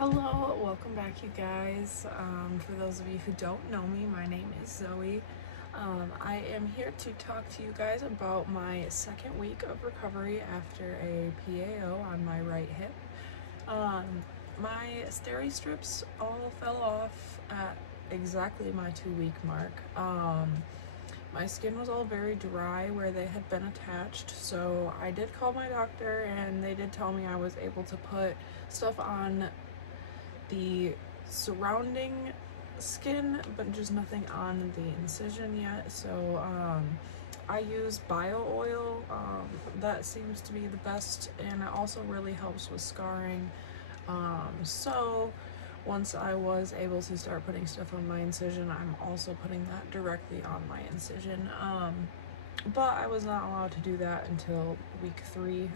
Hello, welcome back, you guys. For those of you who don't know me, my name is Zoe. I am here to talk to you guys about my second week of recovery after a PAO on my right hip. My steri strips all fell off at exactly my 2-week mark. My skin was all very dry where they had been attached, so I did call my doctor and they did tell me I was able to put stuff on the surrounding skin, but just nothing on the incision yet. So I use bio oil. That seems to be the best, and it also really helps with scarring. So once I was able to start putting stuff on my incision, I'm also putting that directly on my incision. But I was not allowed to do that until week 3.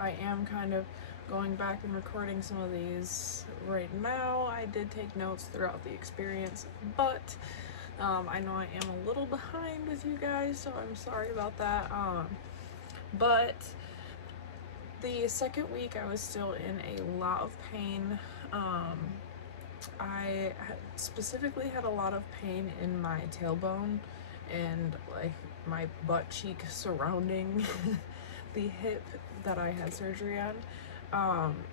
I am kind of going back and recording some of these right now. I did take notes throughout the experience, but I know I am a little behind with you guys, so I'm sorry about that. But the second week I was still in a lot of pain. I specifically had a lot of pain in my tailbone and like my butt cheek surrounding the hip that I had surgery on.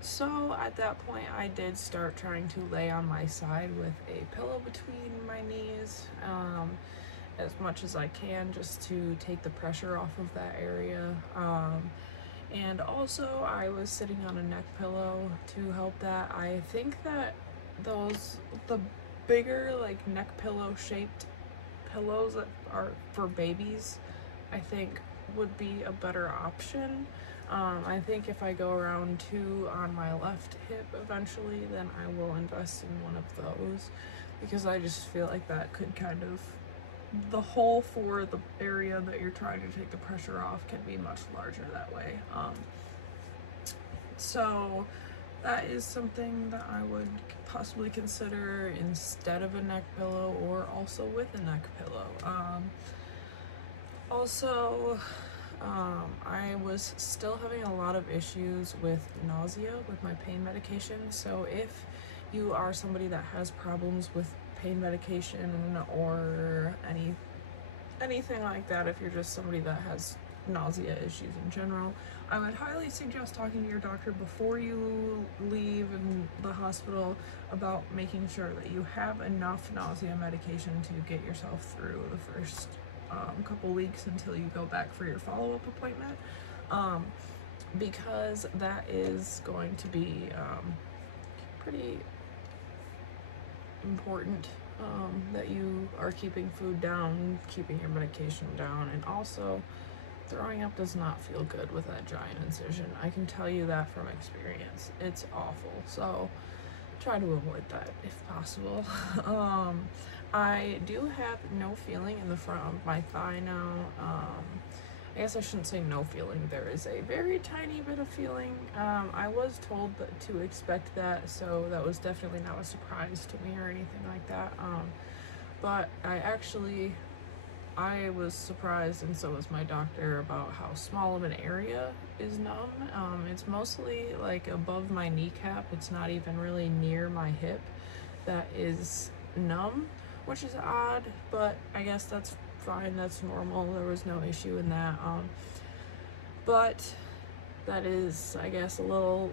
So at that point I did start trying to lay on my side with a pillow between my knees as much as I can, just to take the pressure off of that area. And also I was sitting on a neck pillow to help that. I think that the bigger like neck pillow shaped pillows that are for babies, I think would be a better option. I think if I go around 2 on my left hip eventually, then I will invest in one of those, because I just feel like that could kind of, the hole for the area that you're trying to take the pressure off can be much larger that way. So that is something that I would possibly consider instead of a neck pillow, or also with a neck pillow. I was still having a lot of issues with nausea with my pain medication. So if you are somebody that has problems with pain medication or anything like that, if you're just somebody that has nausea issues in general, I would highly suggest talking to your doctor before you leave in the hospital about making sure that you have enough nausea medication to get yourself through the first couple weeks until you go back for your follow-up appointment, because that is going to be pretty important, that you are keeping food down, keeping your medication down, and also throwing up does not feel good with that giant incision. I can tell you that from experience. It's awful, so try to avoid that if possible. I do have no feeling in the front of my thigh now. I guess I shouldn't say no feeling. There is a very tiny bit of feeling. I was told to expect that, so that was definitely not a surprise to me or anything like that. But I was surprised, and so was my doctor, about how small of an area is numb. It's mostly like above my kneecap. It's not even really near my hip that is numb, which is odd, but I guess that's fine. That's normal. There was no issue in that. But that is, I guess, a little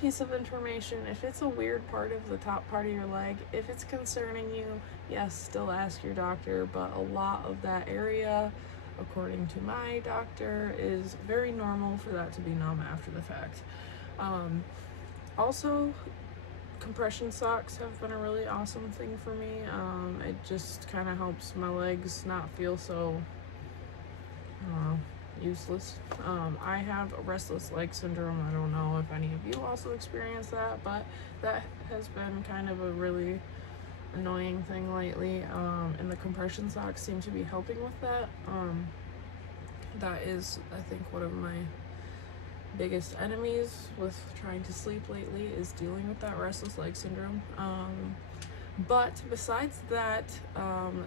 piece of information. If it's a weird part of the top part of your leg, if it's concerning you, yes, still ask your doctor, but a lot of that area, according to my doctor, is very normal for that to be numb after the fact. Also, compression socks have been a really awesome thing for me. It just kind of helps my legs not feel so useless. I have restless leg syndrome. I don't know if any of you also experience that, but that has been kind of a really annoying thing lately, and the compression socks seem to be helping with that. That is, I think, one of my biggest enemies with trying to sleep lately, is dealing with that restless leg syndrome. But besides that,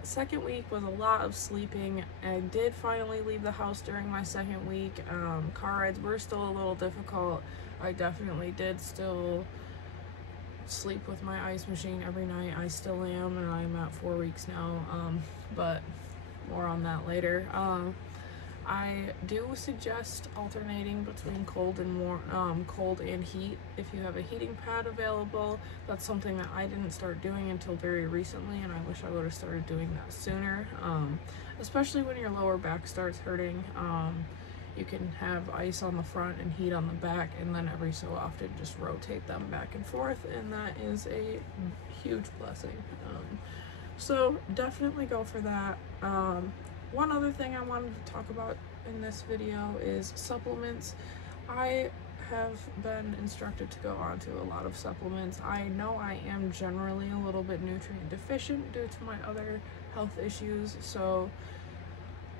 second week was a lot of sleeping. I did finally leave the house during my second week. Car rides were still a little difficult. I definitely did still sleep with my ice machine every night. I still am, and I'm at 4 weeks now, but more on that later. I do suggest alternating between cold and heat. If you have a heating pad available, that's something that I didn't start doing until very recently, and I wish I would have started doing that sooner. Especially when your lower back starts hurting. You can have ice on the front and heat on the back, and then every so often just rotate them back and forth, and that is a huge blessing. So definitely go for that. One other thing I wanted to talk about in this video is supplements. I have been instructed to go on to a lot of supplements. I know I am generally a little bit nutrient deficient due to my other health issues, so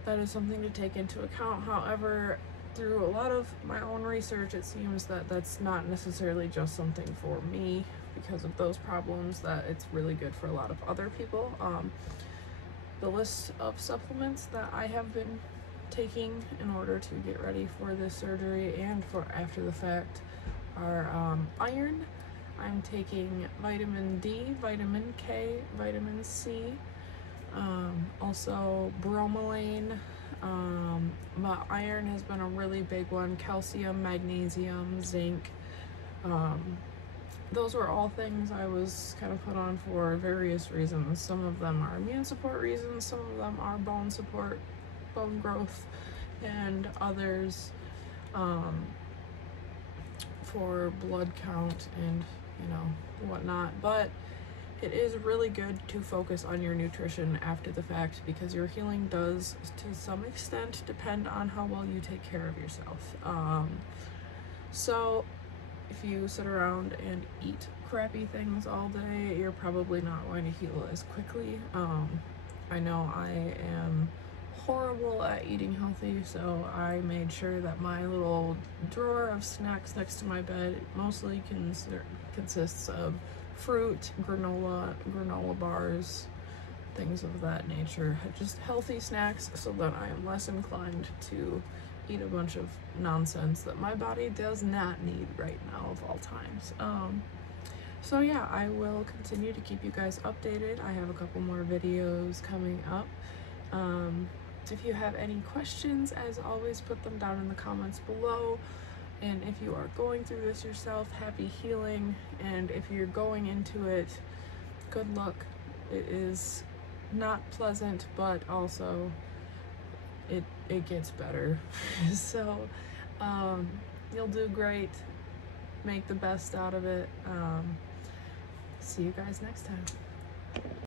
that is something to take into account. However, through a lot of my own research, it seems that that's not necessarily just something for me because of those problems, that it's really good for a lot of other people. The list of supplements that I have been taking in order to get ready for this surgery and for after the fact are iron. I'm taking vitamin D, vitamin K, vitamin C, also bromelain, but iron has been a really big one, calcium, magnesium, zinc. Those were all things I was kind of put on for various reasons. Some of them are immune support reasons, some of them are bone support, bone growth, and others for blood count and, you know, whatnot. But it is really good to focus on your nutrition after the fact, because your healing does, to some extent, depend on how well you take care of yourself. So if you sit around and eat crappy things all day, you're probably not going to heal as quickly. I know I am horrible at eating healthy, so I made sure that my little drawer of snacks next to my bed mostly consists of fruit, granola bars, things of that nature. Just healthy snacks so that I am less inclined to eat a bunch of nonsense that my body does not need right now of all times. So yeah, I will continue to keep you guys updated. I have a couple more videos coming up. If you have any questions, as always, put them down in the comments below. And if you are going through this yourself, happy healing. And if you're going into it, good luck. It is not pleasant, but also it gets better. So you'll do great. Make the best out of it. See you guys next time.